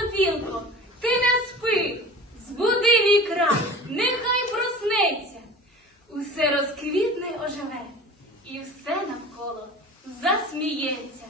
сопілко, ти не спи, збуди мій край, нехай проснеться. Усе розквітне оживе, і все навколо засміється.